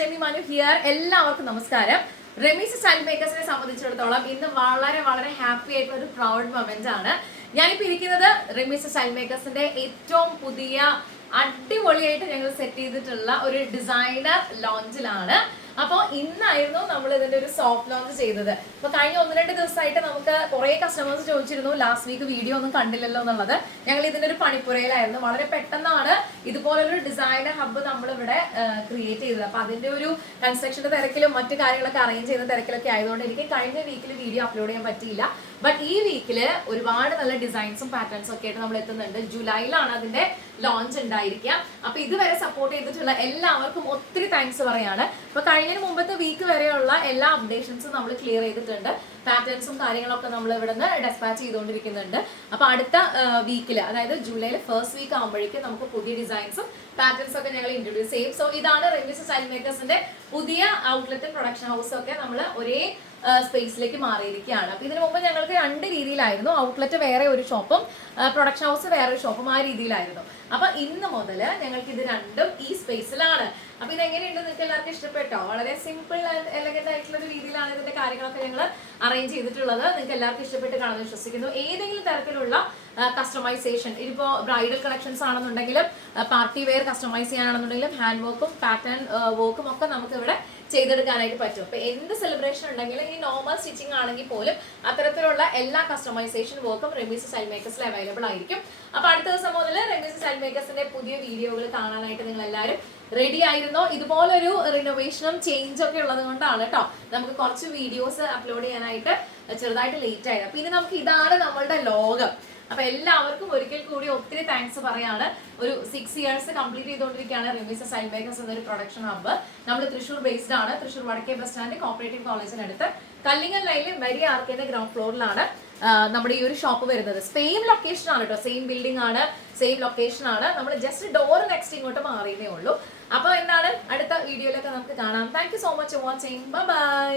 Remi Manu here എല്ലാവർക്കും നമസ്കാരം. Remees style മേക്കേഴ്സിനെ സംബന്ധിച്ചിടത്തോളം ഇന്ന് വളരെ വളരെ ഹാപ്പി ആയിട്ടുള്ള ഒരു പ്രൗഡ് മൊമെന്റ് ആണ്. ഞാനിപ്പോൾ ഇരിക്കുന്നത് റെമീസ് സ്റ്റൈൽ മേക്കേഴ്സിന്റെ ഏറ്റവും പുതിയ അടിപൊളിയായിട്ട് ഞങ്ങൾ സെറ്റ് ചെയ്തിട്ടുള്ള ഒരു ഡിസൈനർ ലോഞ്ചിലാണ് അപ്പോൾ ഇന്നായിരുന്നു നമ്മൾ ഇതിന്റെ ഒരു സോഫ്റ്റ് ലോഞ്ച് ചെയ്തത്. അപ്പോൾ കഴിഞ്ഞ ഒന്ന് രണ്ട് ദിവസമായിട്ട് നമുക്ക് കുറേ കസ്റ്റമേഴ്സ് ചോദിച്ചിരുന്നു ലാസ്റ്റ് വീക്ക് വീഡിയോ ഒന്നും കണ്ടില്ലല്ലോ എന്നുള്ളത്. ഞങ്ങൾ ഇതിന്റെ ഒരു പണിപ്പുരയിലായിരുന്നു. വളരെ പെട്ടെന്നാണ് ഇതുപോലൊരു ഡിസൈനർ ഹബ്ബ് നമ്മളിവിടെ ക്രിയേറ്റ് ചെയ്തത്. അപ്പോൾ അതിന്റെ ഒരു കൺസ്ട്രക്ഷന്റെ തിരക്കിലും മറ്റു കാര്യങ്ങളൊക്കെ അറേഞ്ച് ചെയ്യുന്ന തിരക്കിലൊക്കെ ആയതുകൊണ്ട് എനിക്ക് കഴിഞ്ഞ വീക്കിൽ വീഡിയോ അപ്ലോഡ് ചെയ്യാൻ പറ്റിയില്ല. ബട്ട് ഈ വീക്കിൽ ഒരുപാട് നല്ല ഡിസൈൻസും പാറ്റേൺസും ഒക്കെ ആയിട്ട് നമ്മൾ എത്തുന്നുണ്ട്. ജൂലൈയിലാണ് അതിന്റെ ലോഞ്ച് ഉണ്ടായിരിക്കുക. അപ്പൊ ഇതുവരെ സപ്പോർട്ട് ചെയ്തിട്ടുള്ള എല്ലാവർക്കും ഒത്തിരി താങ്ക്സ് പറയാണ്. അപ്പൊ കഴിഞ്ഞതിന് മുമ്പത്തെ വീക്ക് വരെയുള്ള എല്ലാ അപ്ഡേഷൻസും നമ്മൾ ക്ലിയർ ചെയ്തിട്ടുണ്ട്. പാറ്റേൺസും കാര്യങ്ങളൊക്കെ നമ്മൾ ഇവിടെ നിന്ന് ഡെസ്പാച്ച് ചെയ്തുകൊണ്ടിരിക്കുന്നുണ്ട്. അപ്പൊ അടുത്ത വീക്കിൽ അതായത് ജൂലൈയിലെ ഫസ്റ്റ് വീക്ക് ആകുമ്പോഴേക്കും നമുക്ക് പുതിയ ഡിസൈൻസും പാറ്റേൺസും ഒക്കെ ഞങ്ങൾ ഇൻട്രൊഡ്യൂസ് ചെയ്യും. സോ ഇതാണ് റെമിസ് സ്റ്റൈൽ മേക്കേഴ്സിന്റെ പുതിയ ഔട്ട്ലെറ്റും പ്രൊഡക്ഷൻ ഹൗസും ഒക്കെ നമ്മൾ ഒരേ സ്പേസിലേക്ക് മാറിയിരിക്കുകയാണ്. അപ്പൊ ഇതിനു മുമ്പ് ഞങ്ങൾക്ക് രണ്ട് രീതിയിലായിരുന്നു. ഔട്ട്ലെറ്റ് വേറെ ഒരു ഷോപ്പും പ്രൊഡക്ഷൻ ഹൗസ് വേറെ ഒരു ഷോപ്പും ആ രീതിയിലായിരുന്നു. അപ്പൊ ഇന്ന് മുതൽ ഞങ്ങൾക്ക് ഇത് രണ്ടും ഈ സ്പേസിലാണ് അപ്പൊ ഇത് എങ്ങനെയുണ്ട് നിങ്ങൾക്ക് എല്ലാവർക്കും ഇഷ്ടപ്പെട്ടോ? വളരെ സിമ്പിൾ ആൻഡ് എലഗന്റ് ആയിട്ടുള്ള ഒരു രീതിയിലാണ് ഇതിന്റെ കാര്യങ്ങളൊക്കെ ഞങ്ങൾ അറേഞ്ച് ചെയ്തിട്ടുള്ളത്. നിങ്ങൾക്ക് എല്ലാവർക്കും ഇഷ്ടപ്പെട്ട് കാണാൻ വിശ്വസിക്കുന്നു. ഏതെങ്കിലും തരത്തിലുള്ള കസ്റ്റമൈസേഷൻ ഇതിപ്പോ ബ്രൈഡൽ കളക്ഷൻസ് ആണെന്നുണ്ടെങ്കിലും പാർട്ടി വെയർ കസ്റ്റമൈസ് ചെയ്യാനാണെന്നുണ്ടെങ്കിലും ഹാൻഡ് വർക്കും പാറ്റേൺ വർക്കും ഒക്കെ നമുക്ക് ഇവിടെ ചെയ്തെടുക്കാനായിട്ട് പറ്റും. അപ്പൊ എന്ത് സെലിബ്രേഷൻ ഉണ്ടെങ്കിലും ഈ നോർമൽ സ്റ്റിച്ചിങ് ആണെങ്കിൽ പോലും അത്തരത്തിലുള്ള എല്ലാ കസ്റ്റമൈസേഷൻ വർക്കും റെമീസ് സൈൽ മേക്കേഴ്സിൽ അവൈലബിൾ ആയിരിക്കും. അപ്പൊ അടുത്ത ദിവസം മുതൽ റെമീസ് സൈൽ പുതിയ വീഡിയോകൾ കാണാനായിട്ട് നിങ്ങൾ എല്ലാവരും റെഡി ആയിരുന്നോ. ഇതുപോലൊരു റിനോവേഷനും ചേഞ്ചും ഒക്കെ ഉള്ളത് കൊണ്ടാണ് കേട്ടോ നമുക്ക് കുറച്ച് വീഡിയോസ് അപ്ലോഡ് ചെയ്യാനായിട്ട് ചെറുതായിട്ട് ലേറ്റ് ആയത്. അപ്പൊ ഇനി നമുക്ക് ഇതാണ് നമ്മളുടെ ലോകം. അപ്പൊ എല്ലാവർക്കും ഒരിക്കൽ കൂടി ഒത്തിരി താങ്ക്സ് പറയാണ്. ഒരു സിക്സ് ഇയേഴ്സ് കംപ്ലീറ്റ് ചെയ്തുകൊണ്ടിരിക്കുകയാണ് റിമിസ സൈൻ മേക്കേഴ്സ് എന്നൊരു പ്രൊഡക്ഷൻ ഹബ്ബ് നമ്മൾ തൃശ്ശൂർ ബേസ്ഡ് ആണ്. തൃശ്ശൂർ വടക്കേ ബസ് സ്റ്റാൻഡ് കോപ്പറേറ്റീവ് കോളേജിനടുത്ത് കല്ലിങ്ങൽ ലൈനിൽ വലിയ ആർക്കേന്റെ ഗ്രൗണ്ട് ഫ്ലോറിലാണ് നമ്മുടെ ഈ ഒരു ഷോപ്പ് വരുന്നത്. സെയിം ലൊക്കേഷൻ ആണ് കേട്ടോ സെയിം ബിൽഡിംഗ് ആണ് സെയിം ലൊക്കേഷൻ ആണ്. നമ്മൾ ജസ്റ്റ് ഡോർ നെക്സ്റ്റ് ഇങ്ങോട്ട് മാറിയതേ ഉള്ളൂ. അപ്പോൾ എന്താണ്? അടുത്ത വീഡിയോയിലൊക്കെ നമുക്ക് കാണാം. Thank so much watching bye